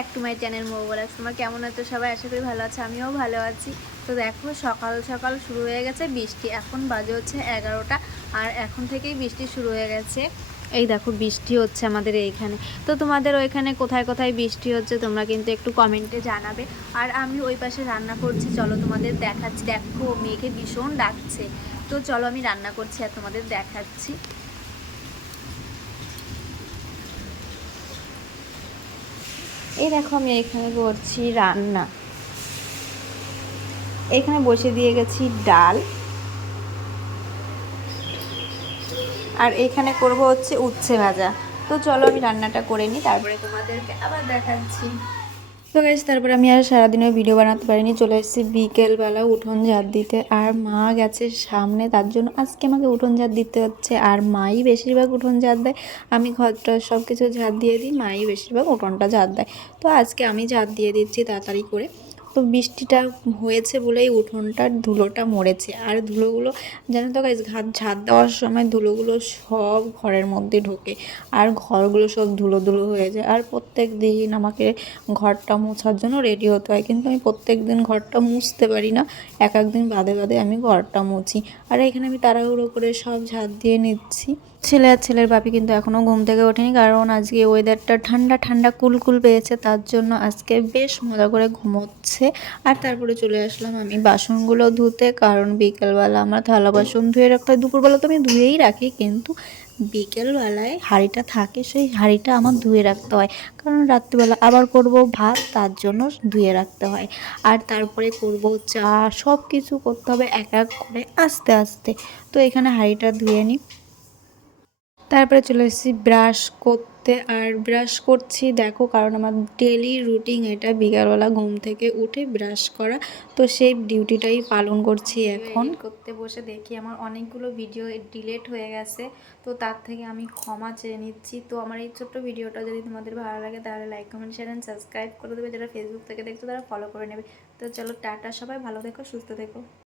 Back to my channel Mou blogs. তোমরা কেমন আছো সবাই? আশা করি ভালো আছো, আমিও ভালো আছি। তো দেখো সকাল সকাল শুরু হয়ে গেছে বৃষ্টি। এখন বাজে হচ্ছে 11টা, আর এখন থেকেই বৃষ্টি শুরু হয়ে গেছে। এই দেখো বৃষ্টি হচ্ছে আমাদের এইখানে। তো তোমাদের ওইখানে কোথায় কোথায় বৃষ্টি হচ্ছে তোমরা কিন্তু একটু কমেন্টে জানাবে। আর আমি ওই পাশে রান্না করছি, চলো তোমাদের দেখাচ্ছি। দেখো মেঘে ভীষণ ডাকছে, তো চলো আমি রান্না করছি আর তোমাদের দেখাচ্ছি। এই দেখো আমি এখানে করছি রান্না। এখানে বসে দিয়ে গেছি ডাল, আর এখানে করব হচ্ছে উচ্ছে ভাজা। তো চলো আমি রান্নাটা করে নিই, তারপরে তোমাদেরকে আবার দেখাচ্ছি। তো গাইস, তারপর আমি আর সারাদিনের ভিডিও বানাতে পারিনি, চলে এসেছি বিকেলবেলা উঠোন ঝাড় দিতে। আর মা গেছে সামনে, তার জন্য আজকে আমাকে উঠোন ঝাড় দিতে হচ্ছে। আর মাই বেশিরভাগ উঠোন ঝাড় দেয়, আমি ঘরটা সব কিছু ঝাড় দিয়ে দিই, মাই বেশিরভাগ উঠোনটা ঝাড় দেয়। তো আজকে আমি ঝাড় দিয়ে দিচ্ছি তাড়াতাড়ি করে। তো বৃষ্টিটা হয়েছে বলেই উঠোনটার ধুলোটা মরেছে। আর ধুলোগুলো জানো তো গাইস, ঝাড় দেওয়ার সময় ধুলোগুলো সব ঘরের মধ্যে ঢোকে, আর ঘরগুলো সব ধুলো ধুলো হয়ে যায়। আর প্রত্যেক দিন আমাকে ঘরটা মোছার জন্য রেডি হতে হয়, কিন্তু আমি প্রত্যেক দিন ঘরটা মুছতে পারি না, এক একদিন বাদে বাদে আমি ঘরটা মুছি। আর এখানে আমি তাড়াহুড়ো করে সব ঝাড় দিয়ে নিচ্ছি। ছেলে আর ছেলের বাপি কিন্তু এখনও ঘুম থেকে ওঠেনি, কারণ আজকে ওয়েদারটা ঠান্ডা ঠান্ডা কুলকুল পেয়েছে, তার জন্য আজকে বেশ মজা করে ঘুমোচ্ছে। আর তারপরে চলে আসলাম আমি বাসনগুলো ধুতে, কারণ বিকেলবেলা আমার থালা বাসন ধুয়ে রাখতে হয়। দুপুরবেলা তো আমি ধুয়েই রাখি, কিন্তু বিকেলবেলায় হাঁড়িটা থাকে, সেই হাঁড়িটা আমার ধুয়ে রাখতে হয়, কারণ রাত্রিবেলা আবার করব ভাত, তার জন্য ধুয়ে রাখতে হয়। আর তারপরে করব চা, সব কিছু করতে হবে এক এক করে আস্তে আস্তে। তো এখানে হাঁড়িটা ধুয়ে নিই, তারপরে চলে এসেছি ব্রাশ করতে। আর ব্রাশ করছি দেখো, কারণ আমার ডেলি রুটিন এটা, বিকালবেলা ঘুম থেকে উঠে ব্রাশ করা। তো সেই ডিউটিটাই পালন করছি এখন। এডিট করতে বসে দেখি আমার অনেকগুলো ভিডিও ডিলেট হয়ে গেছে, তো তার থেকে আমি ক্ষমা চেয়ে নিচ্ছি। তো আমার এই ছোট্ট ভিডিওটা যদি তোমাদের ভালো লাগে তাহলে like comment share and subscribe করে দেবে। যারা ফেসবুক থেকে দেখছো তারা ফলো করে নেবে। তো চলো টাটা, সবাই ভালো থেকো, সুস্থ থেকো।